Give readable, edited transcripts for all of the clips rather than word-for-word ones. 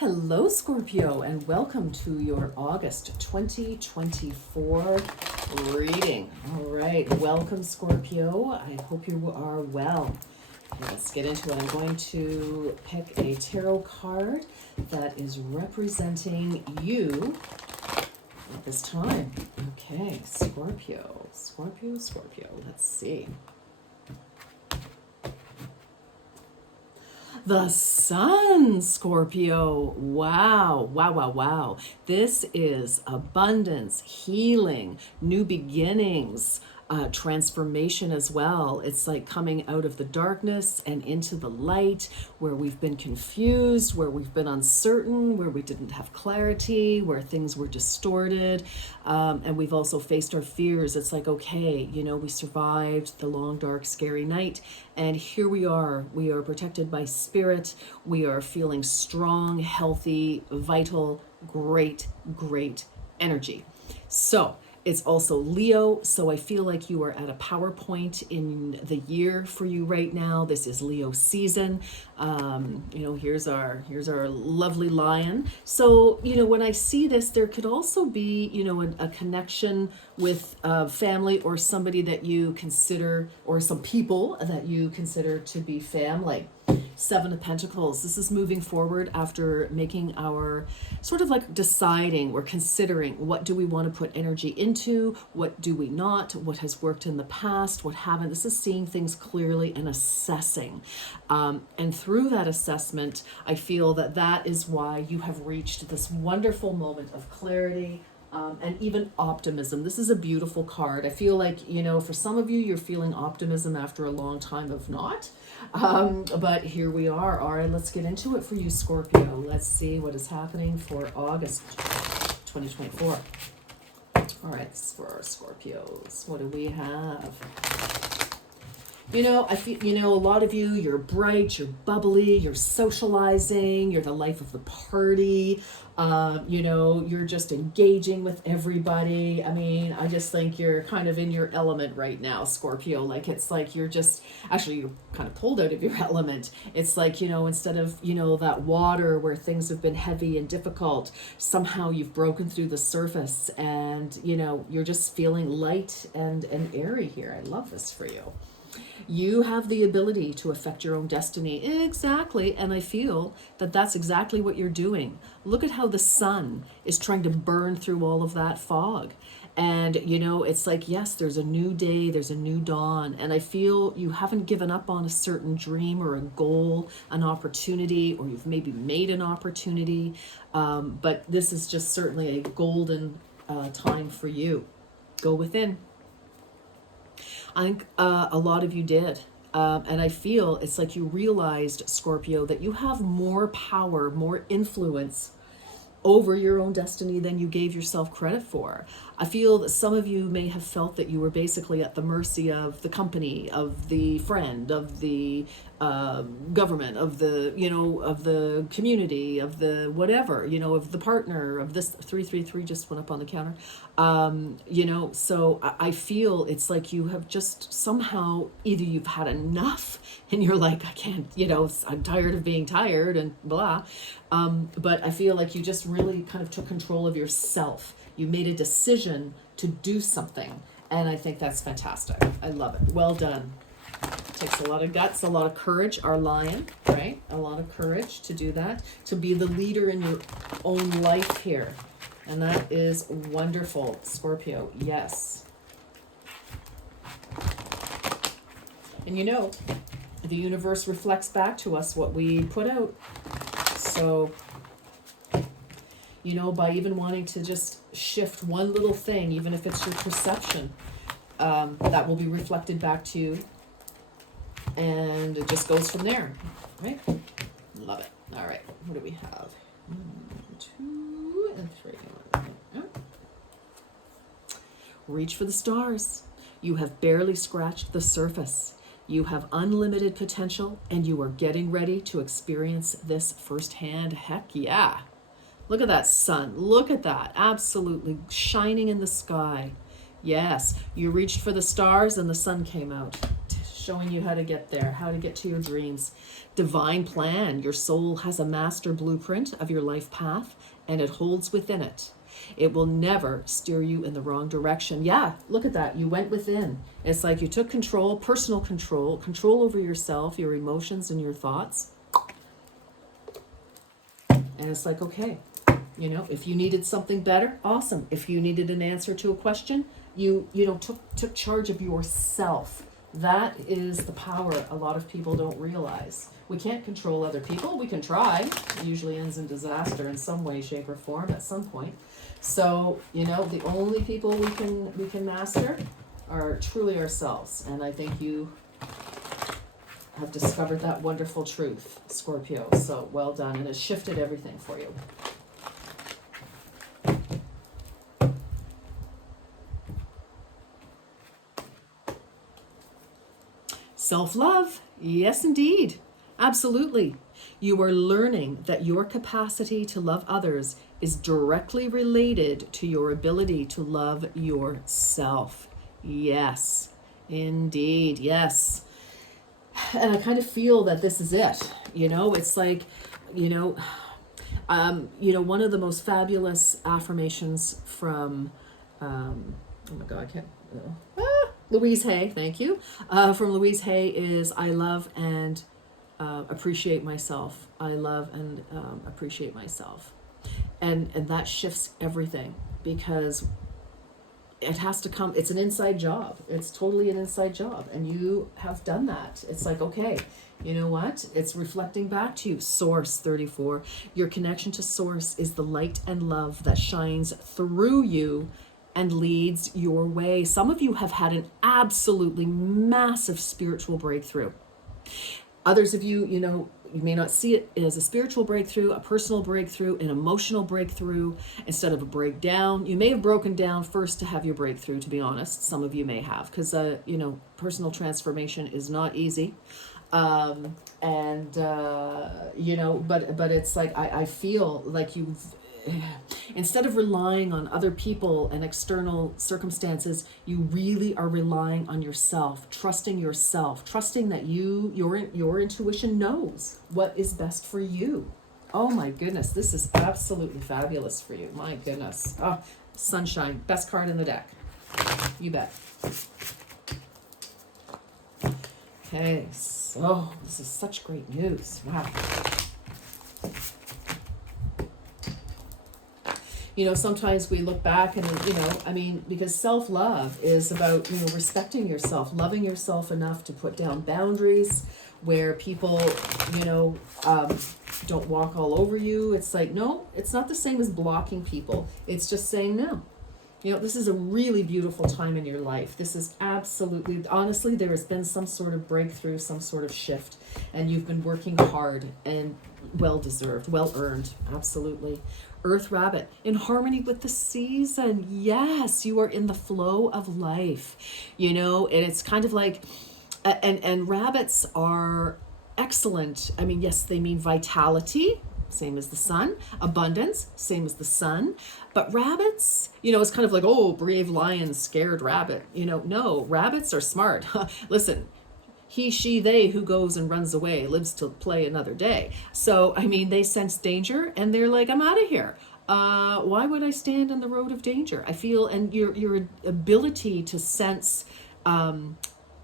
Hello, Scorpio, and welcome to your August 2024 reading. All right, welcome, Scorpio. I hope you are well. Okay, let's get into it. I'm going to pick a tarot card that is representing you at this time. Okay, Scorpio. Let's see. The Sun, Scorpio. Wow. This is abundance, healing, new beginnings, transformation as well. It's like coming out of the darkness and into the light, where we've been confused, where we've been uncertain, where we didn't have clarity, where things were distorted. And we've also faced our fears. It's like, okay, we survived the long, dark, scary night. And here we are. We are protected by spirit. We are feeling strong, healthy, vital, great energy. So it's also Leo, so I feel like you are at a power point in the year for you right now. This is Leo season. Here's our lovely lion. So, when I see this, there could also be, a connection with family or somebody that you consider, or some people that you consider to be family. Seven of Pentacles. This is moving forward after making our sort of like deciding, we're considering what do we want to put energy into, what do we not, what has worked in the past, what haven't. This is seeing things clearly and assessing. And through that assessment, I feel that is why you have reached this wonderful moment of clarity, and even optimism. This is a beautiful card. I feel like, for some of you, you're feeling optimism after a long time of not. But here we are. All right, let's get into it for you, Scorpio. Let's see what is happening for August 2024. All right, for our Scorpios, what do we have? I feel, a lot of you, you're bright, you're bubbly, you're socializing, you're the life of the party. You're just engaging with everybody. I mean, I just think you're kind of in your element right now, Scorpio. Like, it's like you're kind of pulled out of your element. It's like, instead of, that water where things have been heavy and difficult, somehow you've broken through the surface and, you're just feeling light and airy here. I love this for you. You have the ability to affect your own destiny. Exactly. And I feel that that's exactly what you're doing. Look at how the sun is trying to burn through all of that fog. And, it's like, yes, there's a new day, there's a new dawn. And I feel you haven't given up on a certain dream or a goal, an opportunity, or you've maybe made an opportunity. But this is just certainly a golden time for you. Go within. I think a lot of you did. And I feel it's like you realized, Scorpio, that you have more power, more influence over your own destiny than you gave yourself credit for. I feel that some of you may have felt that you were basically at the mercy of the company, of the friend, of the government, of the, of the community, of the whatever, of the partner, of this 333 just went up on the counter. So I feel it's like you have just somehow, either you've had enough and you're like, I can't, I'm tired of being tired and blah. But I feel like you just really kind of took control of yourself. You made a decision to do something. And I think that's fantastic. I love it. Well done. It takes a lot of guts, a lot of courage, our lion, right? A lot of courage to do that, to be the leader in your own life here. And that is wonderful, Scorpio. Yes. And the universe reflects back to us what we put out. So, by even wanting to just shift one little thing, even if it's your perception, that will be reflected back to you. And it just goes from there, right? Love it. All right, what do we have? 1, 2, and 3. Reach for the stars. You have barely scratched the surface. You have unlimited potential, and you are getting ready to experience this firsthand. Heck yeah. Look at that sun. Look at that. Absolutely shining in the sky. Yes, you reached for the stars and the sun came out. showing you how to get there, how to get to your dreams. Divine plan. Your soul has a master blueprint of your life path, and it holds within it. It will never steer you in the wrong direction. Yeah, look at that. You went within. It's like you took control, personal control, control over yourself, your emotions, and your thoughts. And it's like, okay, you know, if you needed something better, awesome. If you needed an answer to a question, you took charge of yourself. That is the power a lot of people don't realize. We can't control other people. We can try. It usually ends in disaster in some way, shape, or form at some point. So, you know, the only people we can master are truly ourselves. And I think you have discovered that wonderful truth, Scorpio. So well done, and it's shifted everything for you. Self-love, yes indeed, absolutely. You are learning that your capacity to love others is directly related to your ability to love yourself. Yes, indeed, yes. And I kind of feel that this is it. You know, it's like, one of the most fabulous affirmations from, oh my God, I can't. Louise Hay, thank you. From Louise Hay is, I love and appreciate myself. I love and appreciate myself. And that shifts everything, because it has to come, it's an inside job. It's totally an inside job. And you have done that. It's like, okay, you know what? It's reflecting back to you. Source 34. Your connection to Source is the light and love that shines through you and leads your way. Some of you have had an absolutely massive spiritual breakthrough. Others of you, you may not see it as a spiritual breakthrough, a personal breakthrough, an emotional breakthrough, instead of a breakdown. You may have broken down first to have your breakthrough, to be honest. Some of you may have, because, personal transformation is not easy. But it's like, I feel like instead of relying on other people and external circumstances, you really are relying on yourself, trusting that your intuition knows what is best for you. Oh my goodness, this is absolutely fabulous for you. My goodness. Oh, sunshine, best card in the deck. You bet. Okay, so this is such great news. Wow. Sometimes we look back and, because self-love is about, respecting yourself, loving yourself enough to put down boundaries where people, don't walk all over you. It's like, no, it's not the same as blocking people. It's just saying no. This is a really beautiful time in your life. This is absolutely, honestly, there has been some sort of breakthrough, some sort of shift, and you've been working hard and well-deserved, well-earned, absolutely. Earth Rabbit, in harmony with the season. Yes, you are in the flow of life, and it's kind of like, and rabbits are excellent. I mean, yes, they mean vitality, same as the sun, abundance, same as the sun. But rabbits, it's kind of like, oh, brave lion, scared rabbit. No, rabbits are smart. Listen, he, she, they who goes and runs away lives to play another day. So, they sense danger and they're like, I'm out of here. Why would I stand in the road of danger? I feel, and your ability to sense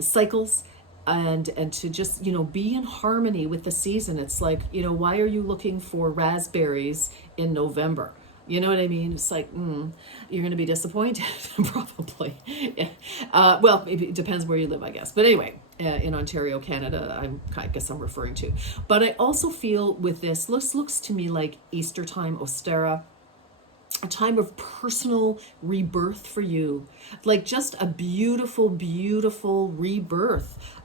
cycles and to just, be in harmony with the season. It's like, why are you looking for raspberries in November? You know what I mean? It's like, you're going to be disappointed, probably. Yeah. Well, maybe it depends where you live, I guess. But anyway, in Ontario, Canada, I guess I'm referring to. But I also feel with this looks to me like Easter time, Ostera, a time of personal rebirth for you. Like just a beautiful, beautiful rebirth.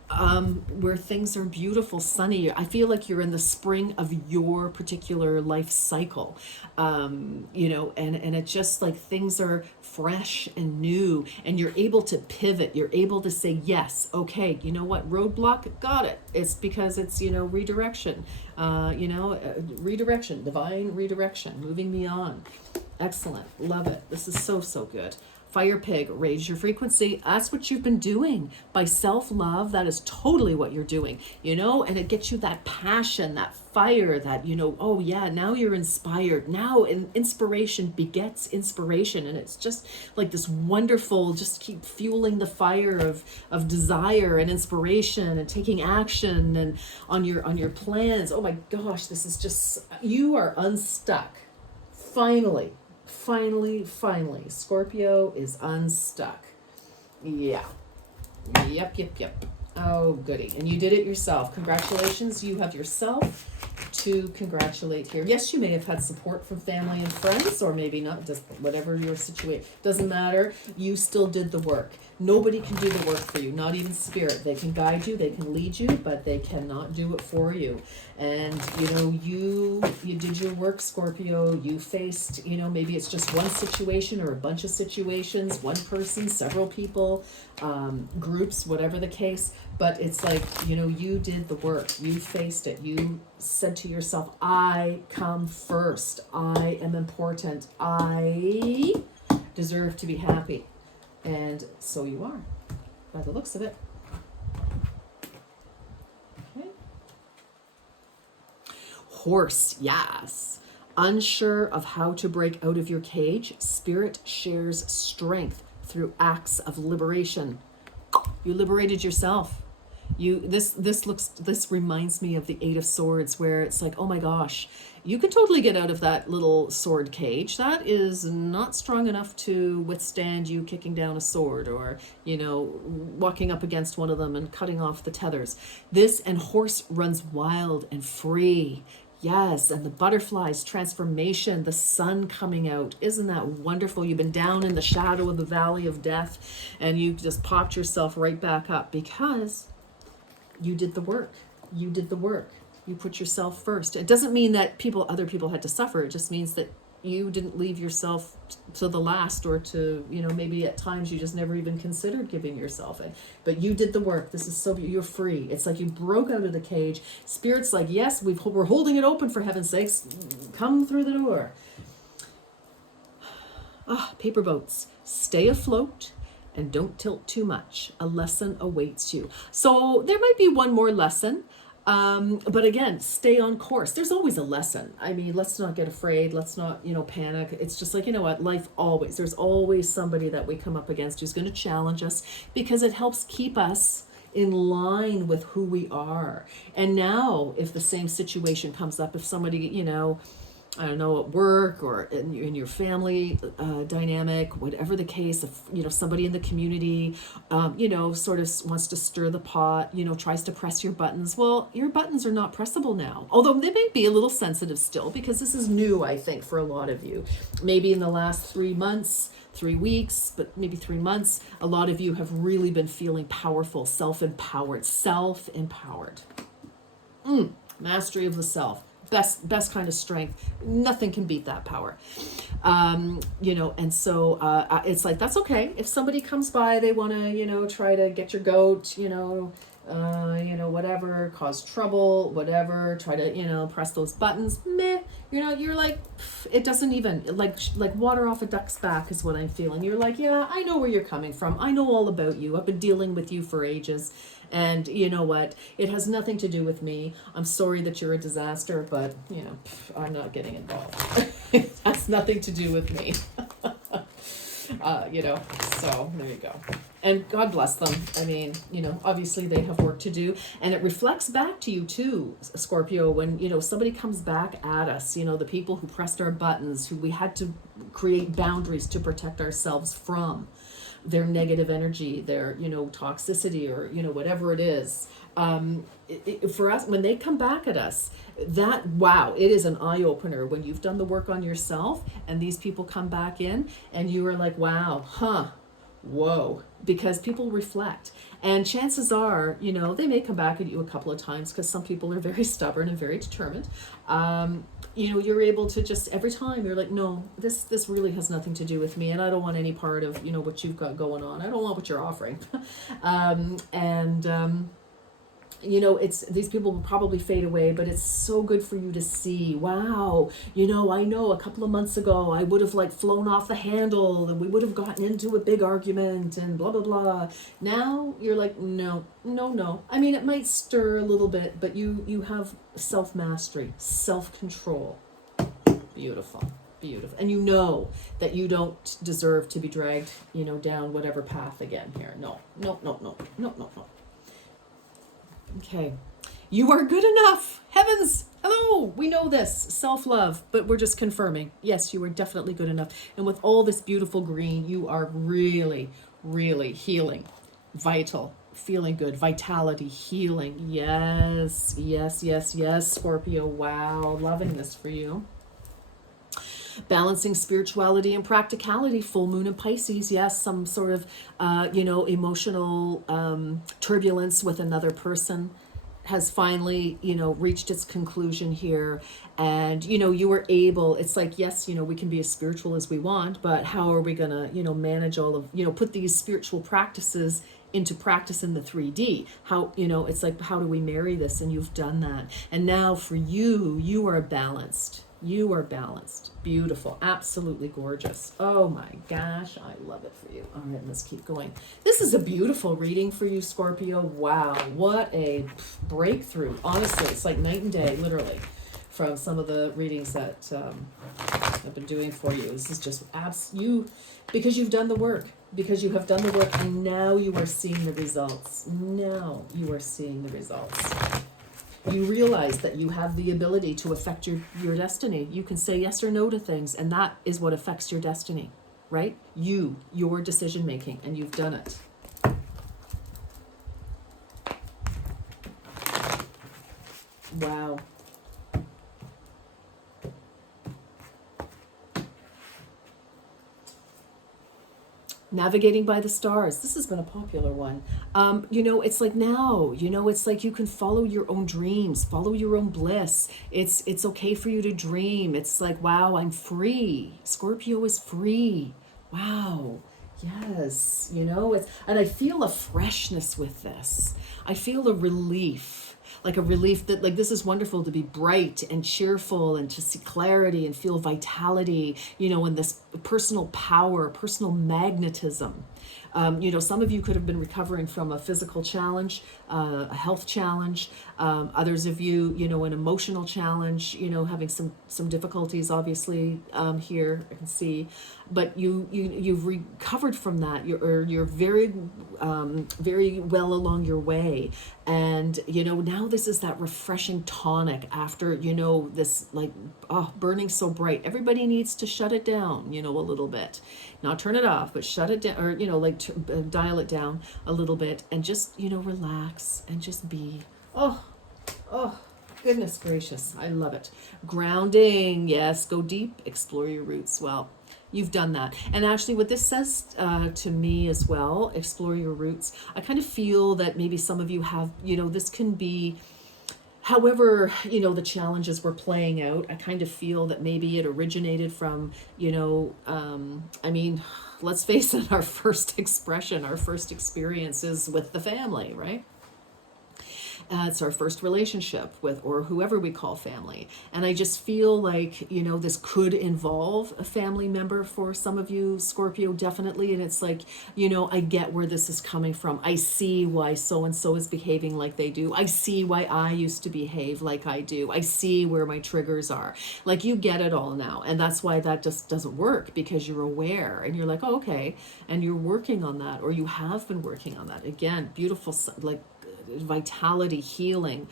Where things are beautiful, sunny. I feel like you're in the spring of your particular life cycle, and it's just like things are fresh and new, and you're able to pivot. You're able to say, yes, okay, you know what, roadblock, got it. It's because it's, redirection, redirection, divine redirection, moving me on. Excellent. Love it. This is so, so good. Fire pig, raise your frequency. That's what you've been doing. By self-love, that is totally what you're doing, you know, and it gets you that passion, that fire, that, you know, oh yeah, now you're inspired. Now inspiration begets inspiration. And it's just like this wonderful, just keep fueling the fire of desire and inspiration and taking action and on your plans. Oh my gosh, this is just, you are unstuck. Finally, Scorpio is unstuck. Yeah. Yep. Oh, goody. And you did it yourself. Congratulations. You have yourself to congratulate here. Yes, you may have had support from family and friends, or maybe not, just whatever your situation. Doesn't matter. You still did the work. Nobody can do the work for you, not even spirit. They can guide you, they can lead you, but they cannot do it for you. And, you know, you did your work, Scorpio. You faced, you know, maybe it's just one situation or a bunch of situations, one person, several people, groups, whatever the case. But it's like, you know, you did the work. You faced it. You said to yourself, I come first. I am important. I deserve to be happy. And so you are, by the looks of it. Okay. Horse, yes. Unsure of how to break out of your cage, spirit shares strength through acts of liberation. You liberated yourself. This reminds me of the Eight of Swords, where it's like, oh my gosh, you can totally get out of that little sword cage. That is not strong enough to withstand you kicking down a sword, or, you know, walking up against one of them and cutting off the tethers. This, and horse runs wild and free. Yes, and the butterflies, transformation, the sun coming out. Isn't that wonderful? You've been down in the shadow of the valley of death, and you just popped yourself right back up because you did the work. You did the work. You put yourself first. It doesn't mean that other people had to suffer. It just means that you didn't leave yourself to the last, or to, you know, maybe at times you just never even considered giving yourself it. But you did the work. This is so, you're free. It's like you broke out of the cage. Spirit's like, yes, we're holding it open, for heaven's sakes. Come through the door. Paper boats. Stay afloat and don't tilt too much. A lesson awaits you. So there might be one more lesson. But again, stay on course. There's always a lesson. I mean, let's not get afraid. Let's not, you know, panic. It's just like, you know what, there's always somebody that we come up against who's going to challenge us, because it helps keep us in line with who we are. And now, if the same situation comes up, if somebody, you know, I don't know, at work or in your family dynamic, whatever the case, if, you know, somebody in the community, you know, sort of wants to stir the pot, you know, tries to press your buttons. Well, your buttons are not pressable now, although they may be a little sensitive still, because this is new, I think, for a lot of you. Maybe in the last 3 months, 3 weeks, but maybe 3 months, a lot of you have really been feeling powerful, self-empowered. Mastery of the self. Best kind of strength. Nothing can beat that power. You know, and so it's like, that's okay. If somebody comes by, they want to, you know, try to get your goat, you know, whatever, cause trouble, whatever, try to, you know, press those buttons, meh, you know, you're like, it doesn't even, like water off a duck's back is what I'm feeling. You're like, yeah, I know where you're coming from. I know all about you. I've been dealing with you for ages. And you know what? It has nothing to do with me. I'm sorry that you're a disaster, but, you know, I'm not getting involved. It has nothing to do with me. You know, so there you go. And God bless them. I mean, you know, obviously they have work to do, and it reflects back to you too, Scorpio, when, you know, somebody comes back at us, you know, the people who pressed our buttons, who we had to create boundaries to protect ourselves from their negative energy, their, you know, toxicity, or, you know, whatever it is. For us, when they come back at us, that, wow, it is an eye-opener when you've done the work on yourself and these people come back in and you are like, wow, whoa, because people reflect. And chances are, you know, they may come back at you a couple of times, because some people are very stubborn and very determined. You know, you're able to just, every time you're like, no, this really has nothing to do with me, and I don't want any part of, you know, what you've got going on. I don't want what you're offering. it's, these people will probably fade away, but it's so good for you to see, wow, I know a couple of months ago I would have like flown off the handle and we would have gotten into a big argument and blah blah blah. Now you're like, no, no, no. I mean, it might stir a little bit, but you have self-mastery, self-control. Beautiful. Beautiful. And you know that you don't deserve to be dragged, down whatever path again here. No, no, no, no, no, no, no. Okay. You are good enough. Heavens. Hello. We know this. Self-love. But we're just confirming. Yes, you are definitely good enough. And with all this beautiful green, you are really, really healing. Vital. Feeling good. Vitality. Healing. Yes. Yes, yes, yes. Scorpio. Wow. Loving this for you. Balancing spirituality and practicality. Full moon in Pisces. Yes, some sort of, emotional turbulence with another person has finally, reached its conclusion here. And, you were able, it's like, yes, we can be as spiritual as we want, but how are we going to, manage all of, put these spiritual practices into practice in the 3D? How, it's like, how do we marry this? And you've done that. And now for you, you are balanced. You are balanced. Beautiful. Absolutely gorgeous. Oh my gosh. I love it for you. All right, let's keep going. This is a beautiful reading for you, Scorpio. Wow. What a breakthrough. Honestly, it's like night and day, literally, from some of the readings that I've been doing for you. This is just because you've done the work. Because you have done the work and now you are seeing the results. Now you are seeing the results. You realize that you have the ability to affect your destiny. You can say yes or no to things, and that is what affects your destiny, right? Your decision making, and you've done it. Wow. Navigating by the stars. This has been a popular one. It's like now, it's like you can follow your own dreams, follow your own bliss. It's okay for you to dream. It's like, wow, I'm free. Scorpio is free. Wow. Yes. And I feel a freshness with this. I feel a relief. Like a relief that, like, this is wonderful to be bright and cheerful and to see clarity and feel vitality, and this personal power, personal magnetism. Some of you could have been recovering from a physical challenge, a health challenge. Others of you, an emotional challenge, having some difficulties, obviously, here I can see. But you've recovered from that. You're very, very well along your way. And, now this is that refreshing tonic after, this like, burning so bright. Everybody needs to shut it down, a little bit. Not turn it off, but shut it down, or, dial it down a little bit and just, relax and just be. Oh, goodness gracious. I love it. Grounding. Yes. Go deep, explore your roots. Well, you've done that. And actually what this says to me as well, explore your roots. I kind of feel that maybe some of you have, this can be, however, the challenges were playing out. I kind of feel that maybe it originated from, let's face it, our first expression, our first experiences with the family, right? It's our first relationship with, or whoever we call family. And I just feel like, this could involve a family member for some of you, Scorpio, definitely. And it's like, I get where this is coming from. I see why so-and-so is behaving like they do. I see why I used to behave like I do. I see where my triggers are. Like, you get it all now. And that's why that just doesn't work, because you're aware and you're like, oh, okay. And you're working on that, or you have been working on that. Again, beautiful, like, vitality, healing,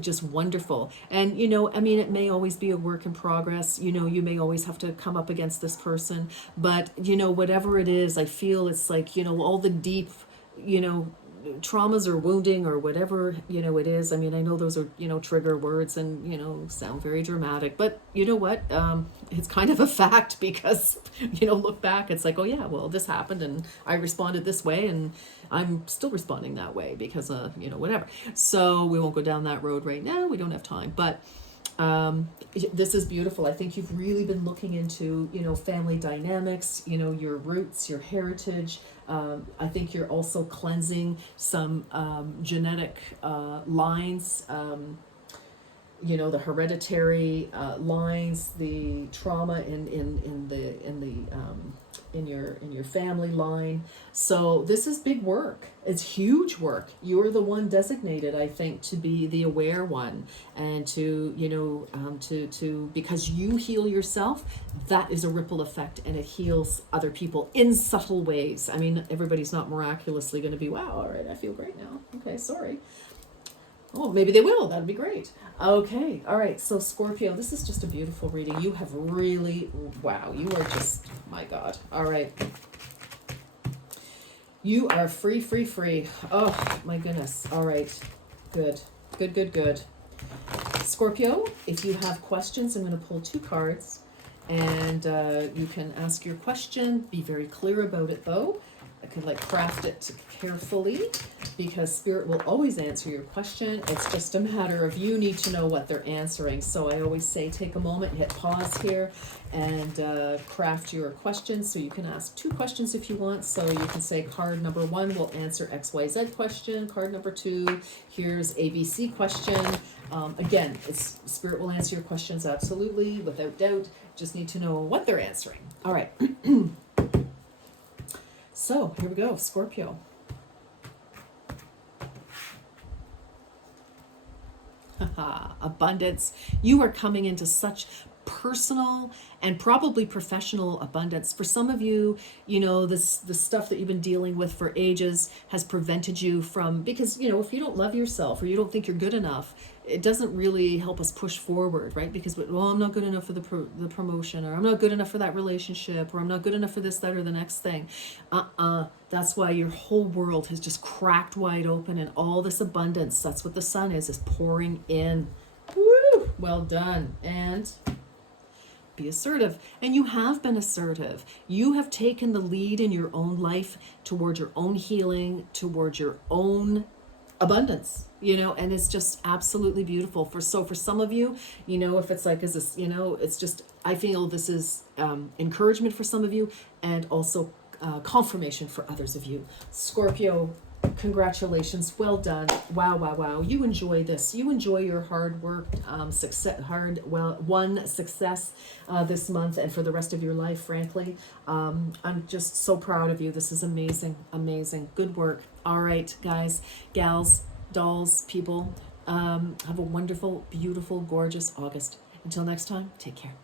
just wonderful. And it may always be a work in progress. You may always have to come up against this person, but whatever it is, I feel it's like, all the deep, traumas or wounding or whatever, it is. I mean, I know those are, trigger words and, sound very dramatic, but you know what? It's kind of a fact, because, look back, it's like, oh yeah, well, this happened and I responded this way and I'm still responding that way because, whatever. So we won't go down that road right now. We don't have time, but This is beautiful. I think you've really been looking into, family dynamics, your roots, your heritage. I think you're also cleansing some genetic lines, the hereditary lines, the trauma in your family line. So this is big work. It's huge work. You're the one designated, I think, to be the aware one, and to because you heal yourself, that is a ripple effect, and it heals other people in subtle ways. I mean, everybody's not miraculously going to be, wow, all right, I feel great now. Okay, sorry. Oh, maybe they will. That'd be great. Okay. All right. So, Scorpio, this is just a beautiful reading. You have really, wow, you are just, my God. All right. You are free, free, free. Oh, my goodness. All right. Good. Good, good, good. Scorpio, if you have questions, I'm going to pull 2 cards, and you can ask your question. Be very clear about it, though. I could craft it carefully, because Spirit will always answer your question. It's just a matter of you need to know what they're answering. So I always say take a moment, hit pause here, and craft your question. So you can ask 2 questions if you want. So you can say card number 1 will answer XYZ question. Card number 2, here's ABC question. Again, Spirit will answer your questions absolutely, without doubt. Just need to know what they're answering. All right. So here we go, Scorpio. Abundance. You are coming into such personal and probably professional abundance. For some of you, the stuff that you've been dealing with for ages has prevented you from, because, if you don't love yourself or you don't think you're good enough, it doesn't really help us push forward, right? Because, well, I'm not good enough for the promotion, or I'm not good enough for that relationship, or I'm not good enough for this, that, or the next thing. That's why your whole world has just cracked wide open, and all this abundance, that's what the sun is pouring in. Woo! Well done. And be assertive. And you have been assertive. You have taken the lead in your own life towards your own healing, towards your own abundance, and it's just absolutely beautiful. For some of you, if it's is this, it's just, I feel this is encouragement for some of you, and also confirmation for others of you. Scorpio, congratulations, well done. Wow, wow, wow. You enjoy this. You enjoy your hard work, won success this month and for the rest of your life, frankly. I'm just so proud of you. This is amazing, amazing. Good work. All right, guys, gals, dolls, people, have a wonderful, beautiful, gorgeous August. Until next time, take care.